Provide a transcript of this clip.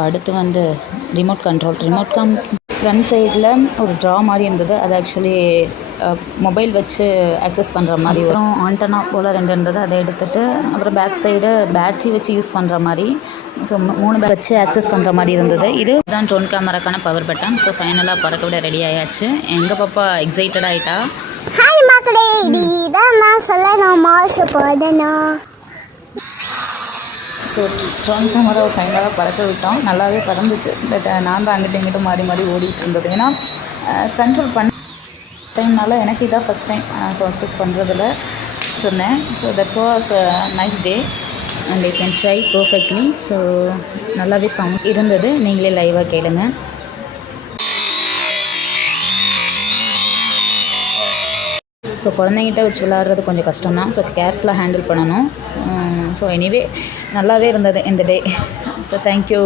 அடுத்து வந்து remote front சைடில் ஒரு ட்ரா மாதிரி இருந்தது. அது ஆக்சுவலி மொபைல் வச்சு ஆக்சஸ் பண்ணுற மாதிரி வரும். ஆண்டனா போல் 2 இருந்தது. அதை எடுத்துகிட்டு அப்புறம் பேக் சைடு பேட்ரி வச்சு யூஸ் பண்ணுற மாதிரி, ஸோ 3 வச்சு ஆக்சஸ் பண்ணுற மாதிரி இருந்தது. இது தான் ட்ரோன் கேமராக்கான பவர் பட்டன். ஸோ ஃபைனலாக பறக்க விட ரெடி ஆயாச்சு. எங்கள் பாப்பா எக்ஸைட்டட் ஆகிட்டா. ஹாய் மக்களே, இதுதான் நான் சொல்லணும் மாசுபடனா. ஸோ ட்ரோன் கேமராவை ஃபைனலாக பறக்க விட்டோம். நல்லாவே பறந்துச்சு. பட் நான் தான் அங்கிட்ட இங்கிட்ட மாறி மாறி ஓடிட்டு இருந்தது. ஏன்னா கண்ட்ரோல் பண்ண டைம்னால எனக்கு இதான் ஃபஸ்ட் டைம் ஸோ அக்சஸ் பண்ணுறதில் சொன்னேன். So that's was nice day and I can try perfectly. So நல்லாவே சவுண்ட் இருந்தது. நீங்களே லைவாக கேளுங்க. ஸோ குழந்தைங்கிட்ட வச்சு விளாட்றது கொஞ்சம் கஷ்டம் தான். ஸோ கேர்ஃபுல்லாக ஹேண்டில் பண்ணணும். ஸோ எனிவே நல்லாவே இருந்தது இந்த டே. So thank you.